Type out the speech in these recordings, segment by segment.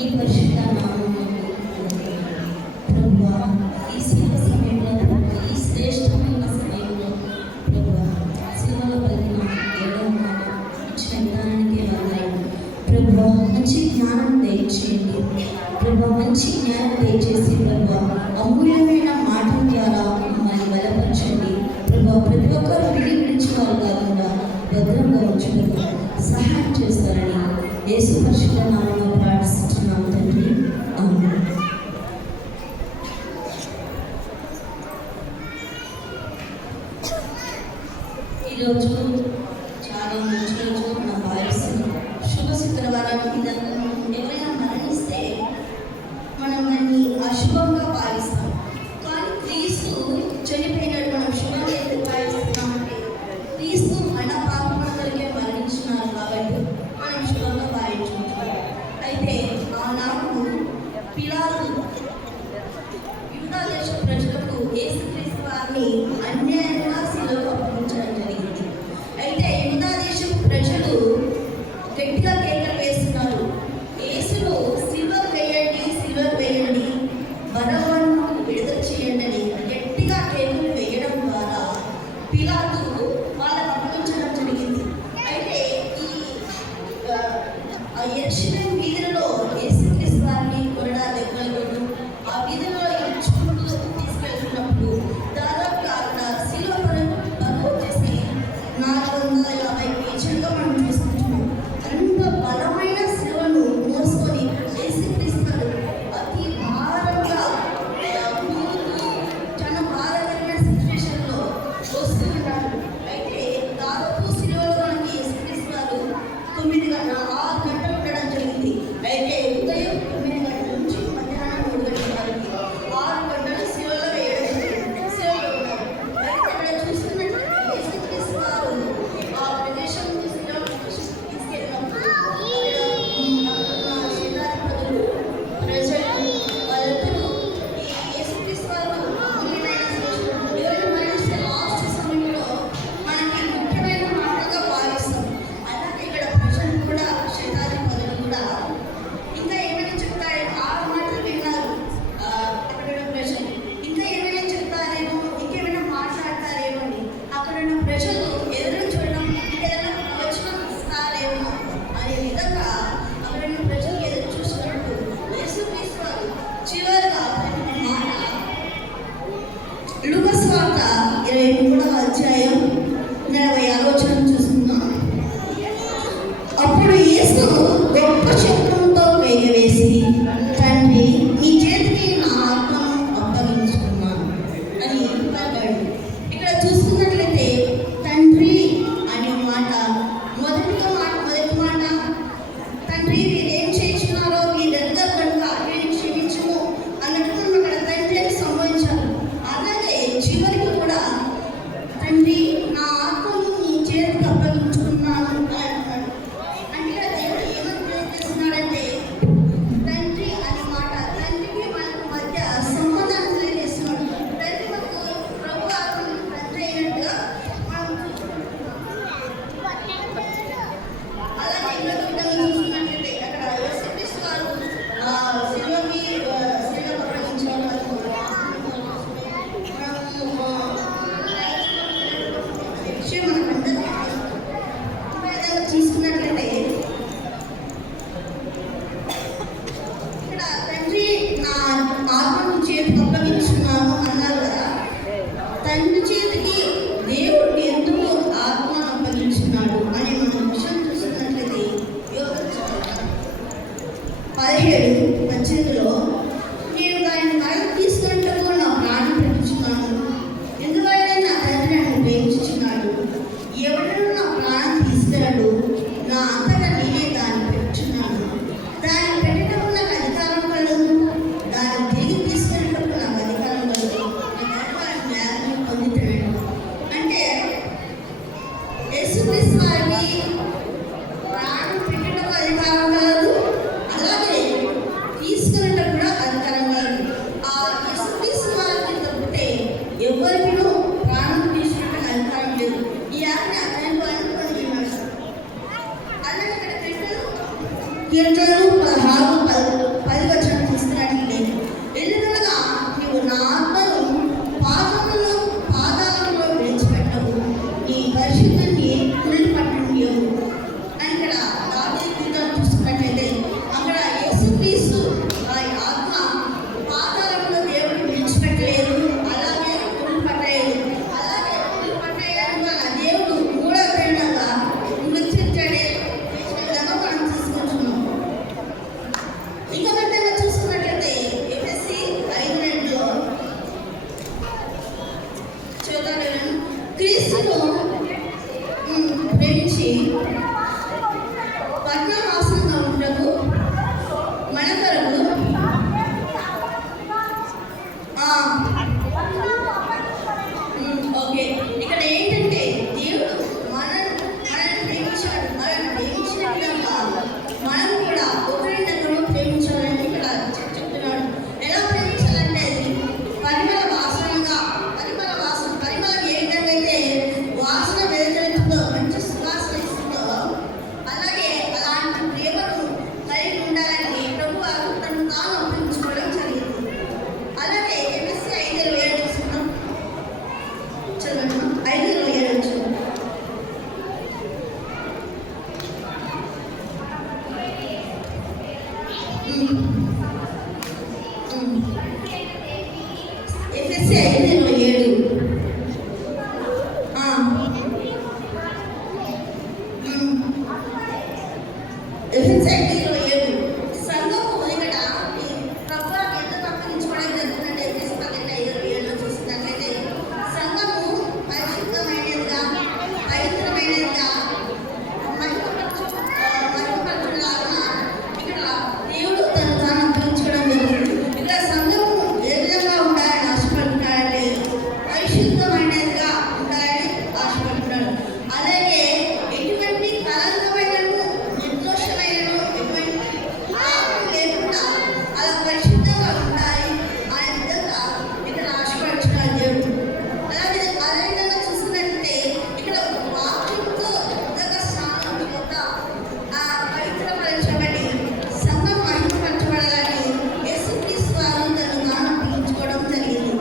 నీ పరిశుద్ధ నామమునకు ప్రభువా, ఈ శిలువ సమయంలో, ఈ శ్రేష్టమైన సమయంలో ప్రభువా, శిలువలో పలికిన 7వ మాట ఇచ్చిన విధానానికి వందనాలు ప్రభువా. మంచి జ్ఞానం దయచేయండి ప్రభువా, మంచి జ్ఞానం దయచేసి ప్రభువా, అమూల్యమైన మాటల ద్వారా మమ్మల్ని బలపరచండి ప్రభువా. ప్రతి ఒక్కరు విడిపించేవారు కాకుండా భద్రంగా ఉంచుటకు సహాయం చేస్తారని యేసు పరిశుద్ధ నామములో ప్రార్థిస్తున్నాము తండ్రి, ఆమేన్. ఈరోజు చాలా మంచి రోజు మనం భావిస్తున్నాం. శుభ శుక్రవారం. ఎవరైనా మరణిస్తే మనం దాన్ని అశుభంగా భావిస్తాం. కానీ క్రీస్తు చనిపోయినట్టు మనం శుభంగా ఎందుకు భావిస్తున్నామంటే క్రీస్తు మన పాపములకే మరణించినారు కాబట్టి మనం శుభంగా భావించుకుంటాం. అయితే ఆనాడు పిలాతు యూదా దేశ ప్రజలకు యేసుక్రీస్తు వారిని అన్యాయంగా శిలువకు అప్పగించడం జరిగింది. అయితే యూదా దేశపు ప్రజలు గట్టిగా కేకలు వేస్తున్నారు, యేసును సిల్వర్ వేయండి, బరబ్బను విడుదల చేయండి అని గట్టిగా కేకలు వేయడం ద్వారా పిలాతు వాళ్ళకు అప్పగించడం జరిగింది. అయితే ఈ యెరూషలేము వీధులలో యేసుక్రీస్తు వారిని కొరడా దెబ్బలు ఆ వీధులలో ఇచ్చుకుంటూ తీసుకెళ్తున్నప్పుడు దాదాపుగా అక్కడ శిలువ బరువు వచ్చేసి 450 కేజీలుగా మనం చూసుకుంటున్నాం. అంత బలమైన శిలువను మోసుకొని యేసుక్రీస్తు వారు అతి భారంగా చాలా బాధకరమైన సిచ్యువేషన్లో వస్తూ ఉన్నారు. అయితే దాదాపు శిలువలో మనకి యేసుక్రీస్తు వారు 6 గంటలు ఉండడం జరిగింది. అయితే ఉదయం 9 గంటల నుంచి మధ్యాహ్నం 3 గంటల వరకు 6 గంటలు శిలువలో వేయడం జరిగింది. శిలువలో ఉన్నారు. అయితే ఇక్కడ చూస్తున్నట్టు యేసుక్రీస్తు వారు ఆ ప్రదేశం శిలువ తీసుకెళ్ళినప్పుడు శతాధిపతులు ప్రజలు వాళ్ళందరూ ఈ యేసుక్రీస్తు వారు ఎవరైనా మరణిస్తే లాస్ట్ సమయంలో మనకి ముఖ్యమైన మాటగా భావిస్తాం. అలాగే ఇక్కడ ప్రజలు కూడా శతాధిపతులు కూడా ఇంకా ఏమైనా చెప్తారేమో 6 మాటలు విన్నారు. అక్కడ ప్రజలు ఇంకా ఏమైనా చెప్తారేమో, ఇంకేమైనా మాట్లాడతారేమో అని అక్కడ ఉన్న ప్రజలు ఎదురు చూడడం, ఇంకేదైనా ప్రవచనం ఇస్తారేమో అనే విధంగా అక్కడ ఉన్న ప్రజలు ఎదురు చూస్తున్నట్టు యేసుక్రీస్తు వారు చివరిగా పలికిన మాట లూకా సువార్త 23వ అధ్యాయం 46వ వచనం చూస్తున్నాం. అప్పుడు యేసు గొప్ప శబ్దంతో వేగవేసి, తండ్రి, నీ చేతికి నా ఆత్మను అప్పగించుకున్నాను అని పలికాడు. ఇక్కడ చూసుకున్నట్లయితే తండ్రి అనే మాట మొదటి మాట తండ్రి వీరేం చేస్తున్నారో వీరెందరూ కనుక వీరిని క్షమించుము అన్నట్టు అక్కడ తండ్రి అని సంభవించారు. అలాగే చివరికి కూడా తండ్రి, నా ఆత్మను నీ చేతికి అప్పగించుకున్నాను అని అంటాడు. అంటే దేవుడు ఏమని తెలియజేస్తున్నాడంటే తండ్రి అనే మాట తండ్రికి మనకు మధ్య సంబంధాన్ని తెలియజేస్తున్నాడు. తండ్రి మనకు ప్రభు ఆత్మను తండ్రి అయినట్టుగా మనం అలాగే ఇంకొక విధంగా చూసుకున్నట్లయితే అక్కడ యేసుక్రీస్తు వారు శిలువకి అప్పగించారు. తీసుకున్నట్లయితే ఇక్కడ తండ్రి నా ఆత్మను చేతికి అప్పగించున్నాను అన్నారు కదా. తండ్రి చేతికి దేవుడు ఎందుకు ఆత్మను అప్పగించున్నాడు అని మనం విషయం చూస్తున్నట్లయితే యోగ 17:18లో నేను ఆయన మరణ తీసుకున్నట్టు నా ప్రాణం పెట్టుచున్నాను, ఎందుకైనా నా తండ్రి నన్ను ప్రేమించుచున్నాడు, ఎవడను నా ప్రాణం తీసుకెళ్ళడు, నా అంతటా నేనే దాన్ని పెట్టుచున్నాను, దాన్ని పెట్టడం నాకు అధికారం కలదు, దాన్ని తిరిగి తీసుకెళ్ళటం నాకు అధికారం కలదు, జ్ఞానం పొందుతున్నాడు. అంటే యేసుక్రీస్తు వారికి ప్రాణం పెట్టడం అధికారం కలదు, అలాగే తీసుకెళ్ళటం కూడా అధికారం కలదు. ఆ యేసుక్రీస్తు వారికి తప్పితే ఎవరికీ ప్రాణం తీసుకుంటే అధికారం లేదు. ఈ ఆజ్ఞ ఆయన అనుకుని అలాగే కీర్తనలు 16:10 వచనం తీసుకున్నట్లయితే, ఎందుకనగా నీవు నా ఆత్మను పాతాళంలో విడిచిపెట్టవు, నీ పరిశుద్ధాన్ని కుళ్ళిపట్టనియ్యవు అని ఇక్కడ దావీదు కీర్తన చూసుకున్నట్లయితే, అక్కడ యేసుక్రీస్తు ఆ ఆత్మ పాతాళంలో దేవుడు విడిచిపెట్టలేదు, అలాగే కుళ్ళిపట్టలేదు. అలాగే కుళ్ళిపట్టేయడంగా దేవుడు మూడో ప్రేరణగా మృత్యుంజడే చేసిన విధంగా మనం తీసుకుంటున్నాం. ఇంకా గట్టిగా చూసుకున్నట్లయితే ఎఫెసీ 5:2 చూద్దాం. క్రీస్తును ప్రేమించి పద్మవాసంగా ఉండకు మన కొరకు ఓకే, ఇక్కడ ఏంటంటే దేవుడు మనల్ని ప్రేమించాడు. మనల్ని ప్రేమించిన విధంగా మనం కూడా ఒకరినొకరు ప్రేమించాలని ఇక్కడ చెప్తున్నాడు. ఎలా ప్రేమించాలంటే అది పరిమళ వాసనగా, పరిమళం ఏ విధంగా అయితే వాసన వెదజల్లుతుందో, మంచి సువాసన ఇస్తుందో, అలాగే అలాంటి ప్రేమను కలిగి ఉండాలని ప్రభువు తను తాను అర్పించుకోవడం జరిగింది. అలాగే ఎఫెసీ 5:27 చూస్తున్నాం. చదవండి. 5:27 చూడండి. ఎఫెసీ 5:27 ఎఫెసీ 5:27 సంఘము ఇక్కడ ఈ ప్రభువుకి ఎంత అప్పగించుకోవడం జరుగుతుందంటే ఎఫెసీ 5:27 చూసినట్లయితే, సంఘము పరిశుద్ధమైనదిగా, పవిత్రమైనదిగా, మహిమపరచులాగా ఇక్కడ దేవుడు తను తాను అప్పగించుకోవడం జరుగుతుంది. ఇక్కడ సంఘము ఏ విధంగా ఉండాలని ఆశపడుతున్నాడంటే పరిశుద్ధమైనదిగా ఉండాలని ఆశపడుతున్నాడు. అలాగే ఎటువంటి కలంకమైనను, నిర్దోషమైనను, ఎటువంటి పాపం లేకుండా అలా పరిశుద్ధంగా ఉండాలి అనే విధంగా ఇక్కడ ఆశపడుతున్నాడు దేవుడు. అలాగే అదే విధంగా చూసినట్లయితే ఇక్కడ వాక్యంతో ఉదక స్నానం చేత పవిత్రపరచబడి సంఘం మహిమపరచబడాలని యేసుక్రీస్తు వారు తను తాను అప్పగించుకోవడం జరిగింది.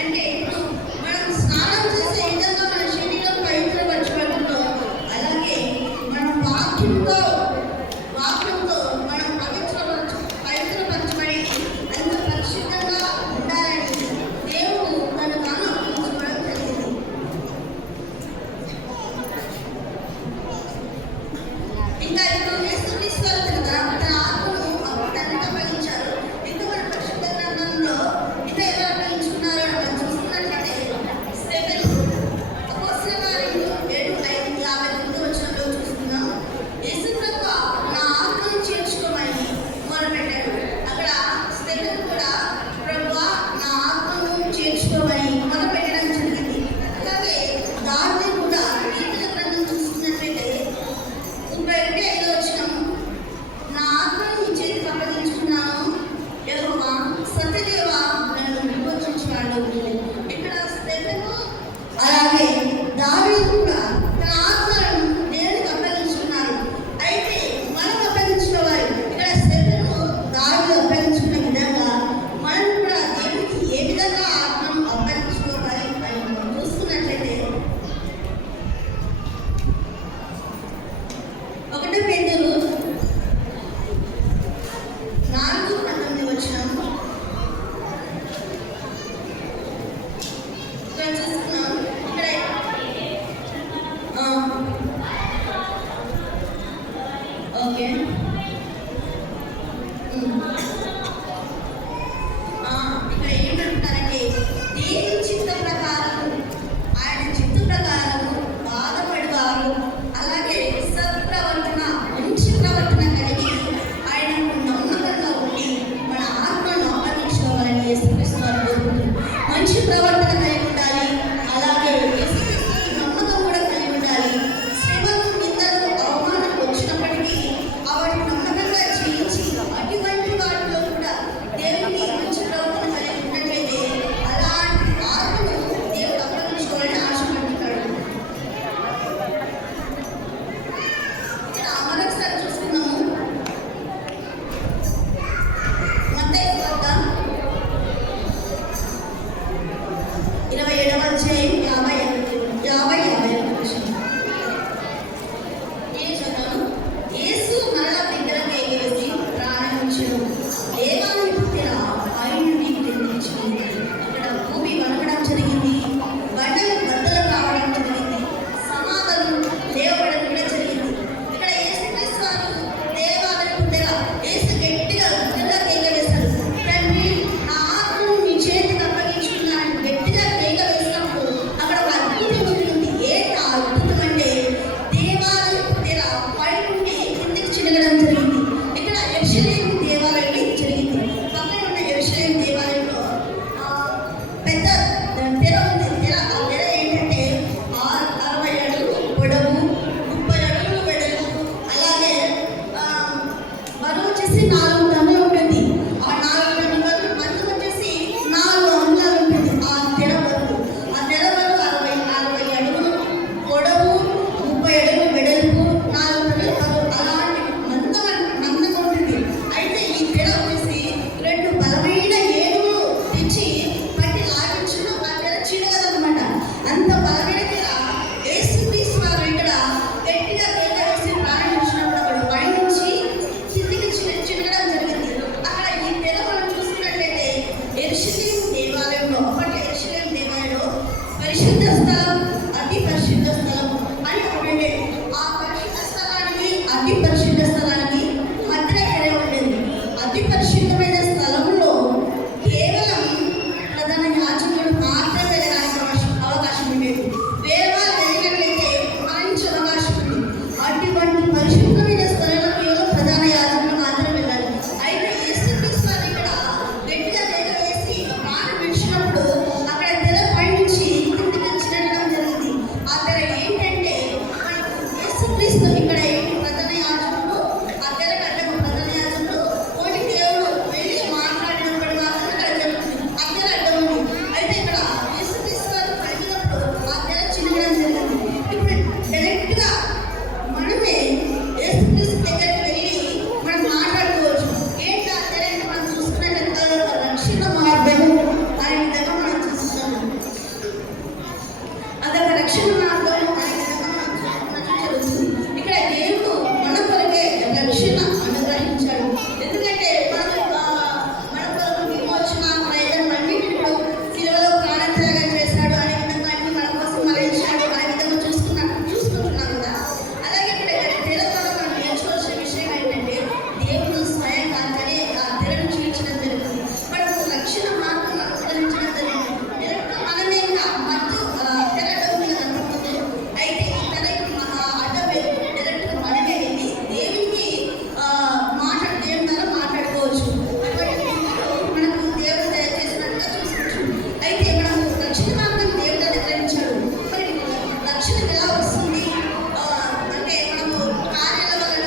అంటే ఇప్పుడు మనం స్నానం చేసే విధంగా మన శరీరం పవిత్రపరచబడుతుందో, అలాగే మనం వాక్యంతో మనం పవిత్రపరచబడి అంత పరిశుద్ధంగా ఉండాలని దేవుడు తను తాను అప్పగించుకోవడం జరిగింది. ఇంకా ఇప్పుడు యేసుక్రీస్తు వారు తన ఆత్మను తండ్రికి అప్పగించారు. ఇంకా మన పరిశుద్ధ గ్రంథంలో ఇంకా ఎవరు అప్పగించుకున్నారో మనం చూస్తున్నట్లయితే స్టెఫెను అపోస్తలుల కార్యములు 7:59 వచనంలో చూస్తున్నాం. యేసు ప్రభువా నా ఆత్మను చేర్చుకోమని మొరపెట్టాడు. అక్కడ స్టెఫెను కూడా ప్రభువా నా ఆత్మను చేర్చుకోమని మొరపెట్టడం జరిగింది. అలాగే దావీదు కూడా కీర్తన గ్రంథం చూస్తున్నట్లయితే 31:5 వచనం, నా ఆత్మను నీ చేతికి అప్పగించుకున్నాను, యెహోవా సత్యదేవా నన్ను విమోచించువాడు. ఇక్కడ స్టెఫెను అలాగే దావీదు కూడా తన ఆత్మలను దేవునికి అప్పగించుకున్నారు. అయితే మనం అప్పగించుకోవాలి. ఇక్కడ స్టెఫెను దావీదు అప్పగించుకున్న విధంగా మనం కూడా దేవునికి ఏ విధంగా ఆత్మను అప్పగించుకోవాలి అని మనం చూసుకున్నట్లయితే 1 పేతురు 4:19 వచనం ఇక్కడ చూస్తున్నాం. ఇక్కడ ఓకే, ఇక్కడ ఏంటంటారంటే దేవుని చిత్త ప్రకారం, ఆయన చిత్త ప్రకారం బాధపడేవారు, అలాగే సత్ప్రవర్తన, మంచి ప్రవర్తన కలిగి ఆయనకు నమ్మకంగా ఉండి మన ఆత్మను అప్పగించుకోవాలని యేసుక్రీస్తు వారు కోరుకుంటున్నారు. మంచి ప్రవర్తన కలిగి ఉండాలి, అలాగే యేసుక్రీస్తుకి నమ్మకం కూడా కలిగి ఉండాలి. శ్రమలు, నిందలు, అవమానం వచ్చినప్పటికీ వాటిని చినగడం జరిగింది. ఇక్కడ యెరూషలేము దేవాలయంలో ఇది జరిగింది. పక్కన ఉన్న యెరూషలేము దేవాలయంలో పెద్ద తెర ఉంది. ఆ తెర ఏంటంటే 60 అడుగులు పొడవు, 30 అడుగులు వెడల్పు, అలాగే బరువు వచ్చేసి 4 టన్నులు ఉంటుంది. ఆ 4 టన్నుల మందం వచ్చేసి 4 అంగుళాలు ఉంటుంది. ఆ తెర బరువు 60 అడుగులు పొడవు, 30 అడుగులు వెడల్పు, 4 టన్నులు బరువు, అలాంటి మందంగా ఉంటుంది. అయితే ఈ తెర వచ్చేసి 2 బలమైన ఏనుగులు తెచ్చి పట్టి లాగించును. ఆ తెర చినగదన్నమాట. అంత బలమైన తెర. యేసుక్రీస్తు వారు ఇక్కడ గట్టిగా కేక వేసి ప్రాణం ఇచ్చినప్పుడు అక్కడ పైనుంచి కిందికి చినగడం జరిగింది. అక్కడ ఈ తెర మనం చూసుకున్నట్లయితే యెరూషలేము దేవాలయంలో, అప్పటి యెరూషలేము దేవాలయంలో పరిశుద్ధ స్థలం, అతి పరిశుద్ధ స్థలం అని ఒకటి ఉండేది. ఆ పరిశుద్ధ స్థలానికి, అతి పరిశుద్ధ స్థలానికి మధ్య తెర ఉండేది. అతి పరిశుద్ధమైన స్థలంలో కేవలం ప్రధాన యాజకుడు మాత్రమే వెళ్ళడానికి అవకాశం ఉండేది. వేరే వాళ్ళు వెళ్ళినట్లయితే మరణించే అవకాశం ఉంది. అటువంటి పరిశుద్ధమైన స్థలంలో కేవలం ప్రధాన యాజకుడు మాత్రమే వెళ్ళాలి. అయితే యేసుక్రీస్తు వారు ఇక్కడ గట్టిగా కేక వేసి ప్రాణం విడిచినప్పుడు అక్కడ తెర పైనుంచి కిందికి చినగడం జరిగింది. ఆ తెర ఏంటంటే మనకు యేసుక్రీస్తు ఇక్కడ ప్రధాన యాజకుడు, ఆ తెర కట్టకు ప్రధాన యాజకుడు ఓన్లీ దేవుడు వెళ్ళి మాట్లాడినప్పుడు మాత్రం అక్కడ జరుగుతుంది. ఆ తెర అడ్డం ఉంది. అయితే ఇక్కడ యేసుక్రీస్తు వారు పలికినప్పుడు ఆ తెర చినగడం జరిగింది. ఇప్పుడు డైరెక్ట్గా మనమే యేసుక్రీస్తు దగ్గరికి వెళ్ళి మనం మాట్లాడుకోవచ్చు. ఏంటి ఆ తెర అంటే మనం చూసుకున్నట్లయితే అదొక రక్షణ మార్గము అనే విధంగా మనం చూస్తున్నాము. అదొక రక్షణ మార్గం అనే విధంగా మనం చూసుకున్నట్టు జరుగుతుంది. ఇక్కడ దేవుడు మన కొరకే రక్షణ అనుగ్రహించాడు. ఎందుకంటే మన కొరకు విమోచన, ప్రయోజనాలన్నింటినీ కూడా శిలువలో ప్రాణత్యాగం చేశాడు అనే విధంగా అన్ని మన కోసం మరణించాడు అనే విధంగా చూసుకుంటున్నాం కదా. అలాగే ఇక్కడ తెర ద్వారా మనం నేర్చుకోవాల్సిన విషయం ఏంటంటే దేవుడు స్వయంగా ఆ తెరను చీల్చడం జరుగుతుంది. మనకు రక్షణ మార్గం అనుగ్రహించడం జరిగింది. డైరెక్ట్గా మనమే మధ్య తెర అడ్డం ఉంది కదా అనుకుంటుంది. అయితే ఈ తెర ఇప్పుడు అడ్డం డైరెక్ట్గా మనమే వెళ్ళి దేవునికి దేవుని ద్వారా మాట్లాడుకోవచ్చు. అటువంటి స్థితిలో మనకు దేవుడు దయచేసినట్టుగా చూసుకోవచ్చు. అయితే మనము రక్షణ మార్గం దేవుడు అనుగ్రహించాడు. మరి రక్షణ ఎలా వస్తుంది అంటే మనము కార్యాల వలన,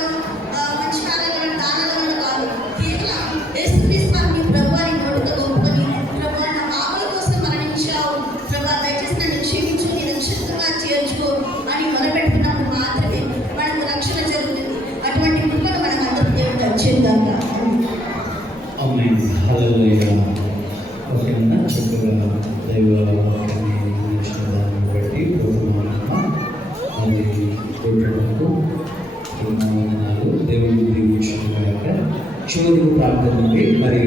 మంచి కార్యాల వలన, దానాల వలన కాదు. కేవలం యేసుక్రీస్తు వారిని ప్రభు అని నోటితో ఒప్పుకొని, ప్రభు నా పాపల కోసం మరణించావు, ప్రభు దయచేసి నన్ను క్షమించు, నీ రక్షణగా చేర్చుకో అని మొదలుపెట్టుకున్నప్పుడు మాత్రమే మనకు రక్షణ జరుగుతుంది. అటువంటి కృపను మనం అందరూ దేవుడు దయచేద్దాం. ఆమేన్. హల్లెలూయా. ఓకేనా? చక్కగా దైవ వాక్యాన్ని అందించిన దాన్ని బట్టి బహుమానంగా అది కొట్టడంకు బహుమానాలు దేవుడు దీవించిన గాక. చివరి ప్రార్థన ఉంది. మరి